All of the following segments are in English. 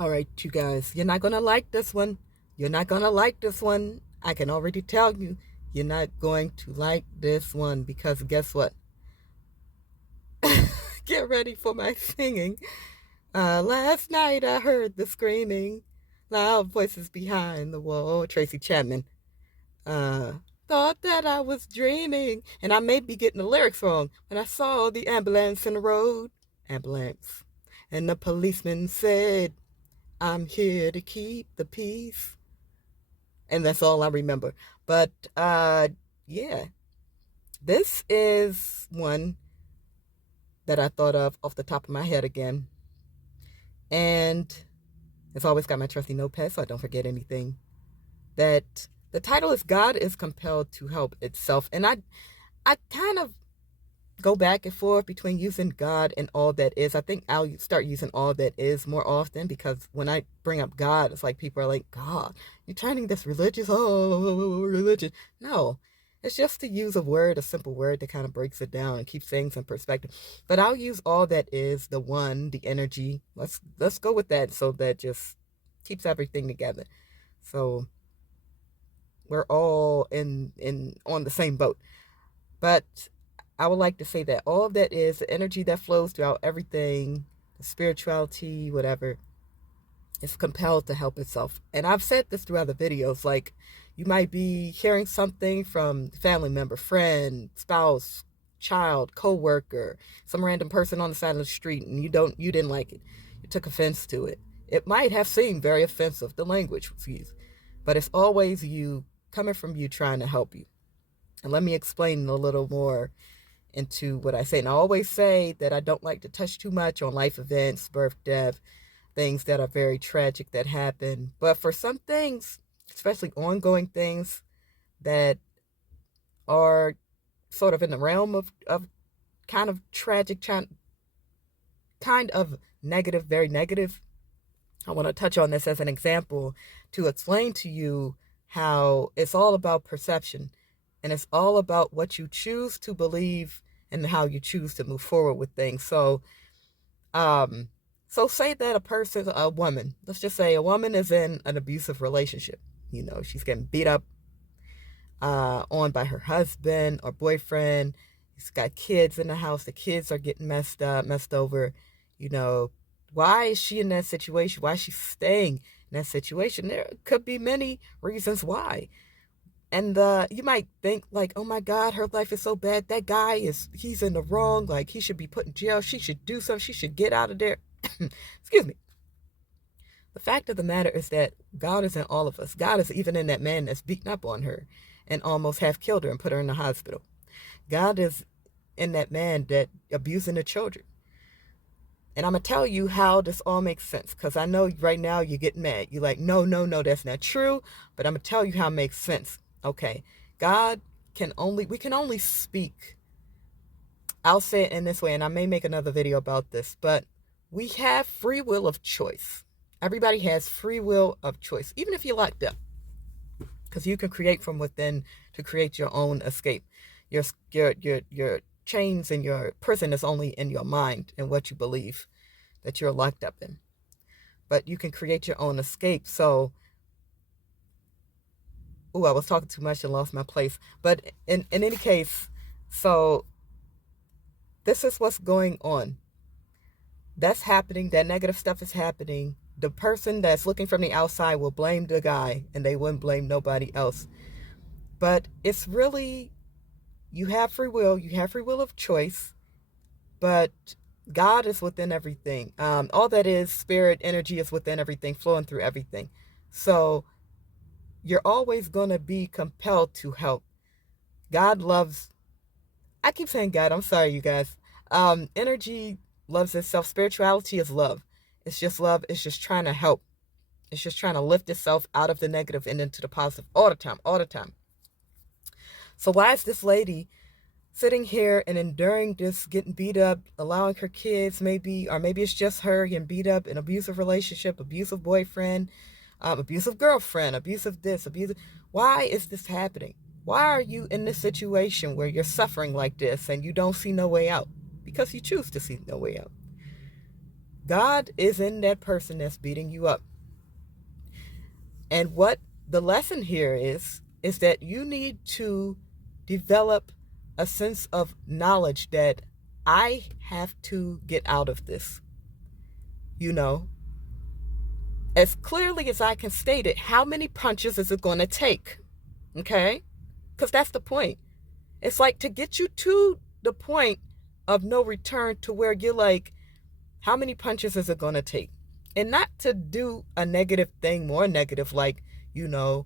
All right, you guys, you're not going to like this one. You're not going to like this one. I can already tell you, you're not going to like this one because guess what? Get ready for my singing. Last night I heard the screaming, loud voices behind the wall. Tracy Chapman. Uh, Thought that I was dreaming, and I may be getting the lyrics wrong. When I saw the ambulance in the road, ambulance, and the policeman said, I'm here to keep the peace. And that's all I remember. But yeah, this is one that I thought of off the top of my head again. And it's always got my trusty notepad so I don't forget anything. That the title is God is Compelled to Help Itself. And I kind of go back and forth between using God and all that is. I think I'll start using all that is more often because when I bring up God, it's like people are like, God, you're turning this religious, oh, religion. No, it's just to use a word, a simple word that kind of breaks it down and keeps things in perspective. But I'll use all that is, the one, the energy. Let's go with that so that just keeps everything together. So we're all in on the same boat. But I would like to say that all of that is the energy that flows throughout everything, the spirituality, whatever, is compelled to help itself. And I've said this throughout the videos, like you might be hearing something from family member, friend, spouse, child, co-worker, some random person on the side of the street, and you didn't like it. You took offense to it. It might have seemed very offensive, the language was used, but it's always you, coming from you, trying to help you. And let me explain a little more into what I say. And I always say that I don't like to touch too much on life events, birth, death, things that are very tragic that happen. But for some things, especially ongoing things that are sort of in the realm of kind of tragic, kind of negative, very negative, I want to touch on this as an example to explain to you how it's all about perception. And it's all about what you choose to believe and how you choose to move forward with things. Um, so say that a woman, let's just say a woman is in an abusive relationship. You know, she's getting beat up on by her husband or boyfriend. He's got kids in the house. The kids are getting messed up, messed over. You know, why is she in that situation? Why is she staying in that situation? There could be many reasons why. And you might think like, oh my God, her life is so bad. That guy he's in the wrong. Like he should be put in jail. She should do something. She should get out of there. Excuse me. The fact of the matter is that God is in all of us. God is even in that man that's beaten up on her and almost half killed her and put her in the hospital. God is in that man that abusing the children. And I'm going to tell you how this all makes sense. Because I know right now you're getting mad. You're like, no, no, no, that's not true. But I'm going to tell you how it makes sense. Okay. We can only speak. I'll say it in this way, and I may make another video about this, but we have free will of choice. Everybody has free will of choice, even if you're locked up. Because you can create from within to create your own escape. Your chains and your prison is only in your mind and what you believe that you're locked up in. But you can create your own escape. So, I was talking too much and lost my place. But in any case, so this is what's going on. That's happening. That negative stuff is happening. The person that's looking from the outside will blame the guy and they wouldn't blame nobody else. But it's really, you have free will. You have free will of choice. But God is within everything. All that is, spirit, energy is within everything, flowing through everything. So you're always going to be compelled to help. God loves, I keep saying God, I'm sorry, you guys. Energy loves itself. Spirituality is love. It's just love. It's just trying to help. It's just trying to lift itself out of the negative and into the positive all the time, all the time. So why is this lady sitting here and enduring this, getting beat up, allowing her kids maybe, or maybe it's just her getting beat up, an abusive relationship, abusive boyfriend, abusive girlfriend, abusive this, abusive. Why is this happening? Why are you in this situation where you're suffering like this and you don't see no way out? Because you choose to see no way out. God is in that person that's beating you up. And what the lesson here is that you need to develop a sense of knowledge that I have to get out of this. You know, as clearly as I can state it, how many punches is it going to take? Okay? Because that's the point. It's like to get you to the point of no return to where you're like, how many punches is it going to take? And not to do a negative thing more negative, like, you know,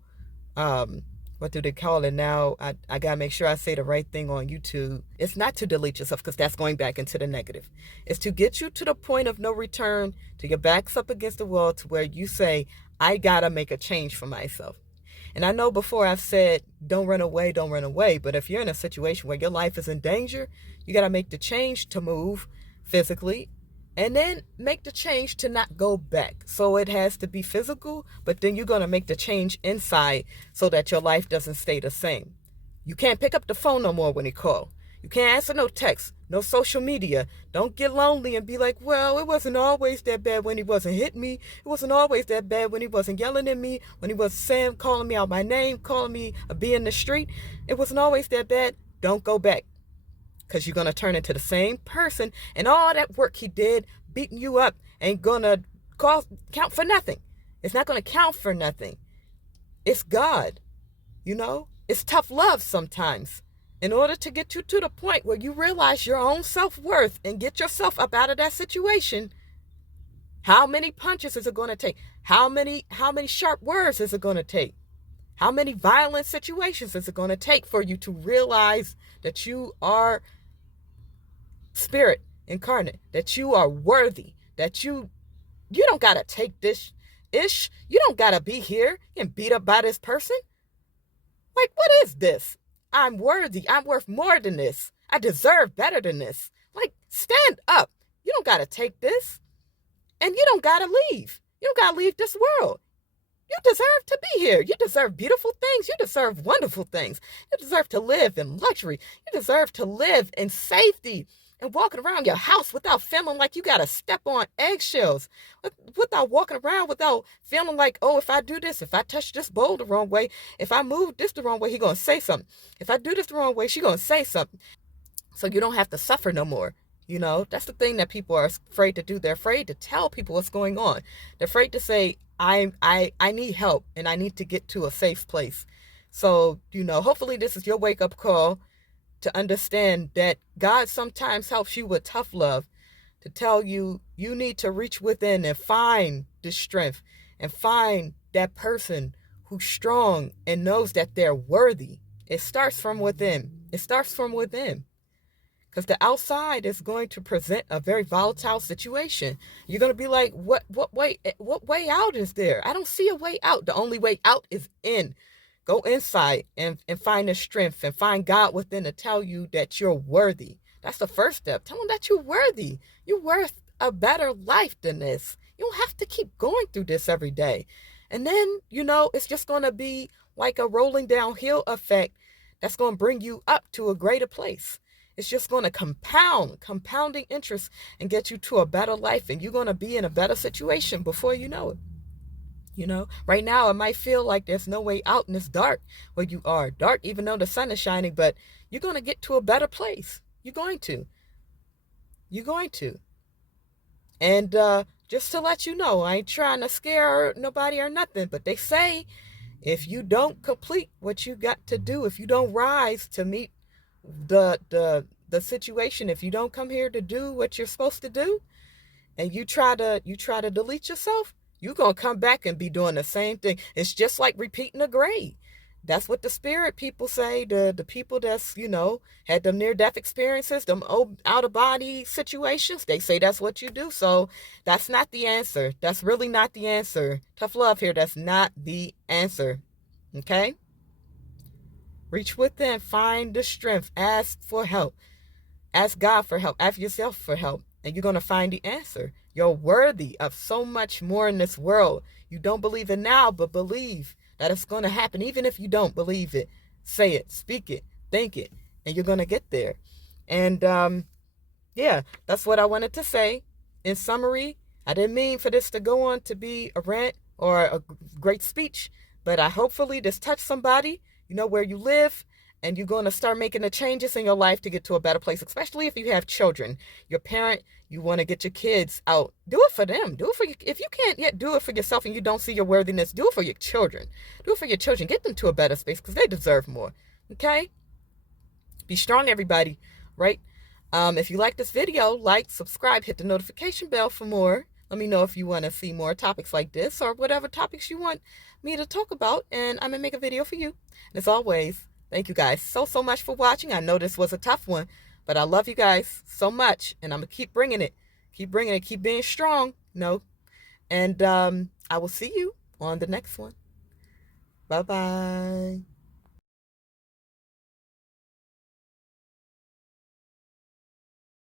what do they call it now? I gotta make sure I say the right thing on YouTube. It's not to delete yourself, because that's going back into the negative. It's to get you to the point of no return, to your back's up against the wall, to where you say, I gotta make a change for myself. And I know before I've said, don't run away, don't run away. But if you're in a situation where your life is in danger, you got to make the change to move physically, and then make the change to not go back. So it has to be physical, but then you're going to make the change inside so that your life doesn't stay the same. You can't pick up the phone no more when he calls. You can't answer no texts, no social media. Don't get lonely and be like, well, it wasn't always that bad when he wasn't hitting me. It wasn't always that bad when he wasn't yelling at me, when he was saying, calling me out my name, calling me a B in the street. It wasn't always that bad. Don't go back, because you're going to turn into the same person, and all that work he did beating you up ain't going to count for nothing. It's not going to count for nothing. It's God, you know? It's tough love sometimes. In order to get you to the point where you realize your own self-worth and get yourself up out of that situation, how many punches is it going to take? How many sharp words is it going to take? How many violent situations is it going to take for you to realize that you are spirit incarnate, that you are worthy, that you don't got to take this ish. You don't got to be here and beat up by this person. Like, what is this? I'm worthy. I'm worth more than this. I deserve better than this. Like, stand up. You don't got to take this. And you don't got to leave. You don't got to leave this world. You deserve to be here. You deserve beautiful things. You deserve wonderful things. You deserve to live in luxury. You deserve to live in safety and walking around your house without feeling like you got to step on eggshells, without walking around without feeling like, oh, if I do this, if I touch this bowl the wrong way, if I move this the wrong way, he going to say something. If I do this the wrong way, she going to say something. So you don't have to suffer no more. You know, that's the thing that people are afraid to do. They're afraid to tell people what's going on. They're afraid to say, I need help and I need to get to a safe place. So, you know, hopefully this is your wake-up call to understand that God sometimes helps you with tough love, to tell you you need to reach within and find the strength and find that person who's strong and knows that they're worthy. It starts from within. It starts from within. Because the outside is going to present a very volatile situation. You're going to be like, what way out is there? I don't see a way out. The only way out is in. Go inside and find the strength and find God within to tell you that you're worthy. That's the first step. Tell them that you're worthy. You're worth a better life than this. You don't have to keep going through this every day. And then, you know, it's just going to be like a rolling downhill effect that's going to bring you up to a greater place. It's just going to compounding interest and get you to a better life. And you're going to be in a better situation before you know it. You know, right now it might feel like there's no way out and it's dark where you are. Dark even though the sun is shining, but you're going to get to a better place. You're going to. And just to let you know, I ain't trying to scare nobody or nothing, but they say if you don't complete what you got to do, if you don't rise to meet the situation, if you don't come here to do what you're supposed to do, and you try to delete yourself, you're going to come back and be doing the same thing. It's just like repeating a grade. That's what the spirit people say, the people that's, you know, had them near-death experiences, them out-of-body situations. They say that's what you do. So that's not the answer. That's really not the answer. Tough love here. That's not the answer. Okay? Reach within. Find the strength. Ask for help. Ask God for help. Ask yourself for help. And you're going to find the answer. You're worthy of so much more in this world. You don't believe it now, but believe that it's going to happen. Even if you don't believe it, say it, speak it, think it, and you're going to get there. And yeah, that's what I wanted to say. In summary, I didn't mean for this to go on to be a rant or a great speech, but I hopefully this touched somebody. You know where you live, and you're going to start making the changes in your life to get to a better place, especially if you have children. Your parent, you want to get your kids out. Do it for them. Do it for you. If you can't yet do it for yourself and you don't see your worthiness, do it for your children. Do it for your children. Get them to a better space because they deserve more. Okay? Be strong, everybody, right? If you like this video, like, subscribe, hit the notification bell for more. Let me know if you want to see more topics like this or whatever topics you want me to talk about, and I'm going to make a video for you. And as always, thank you guys so much for watching. I know this was a tough one, but I love you guys so much, and I'm going to keep bringing it. Keep bringing it. Keep being strong. And I will see you on the next one. Bye-bye.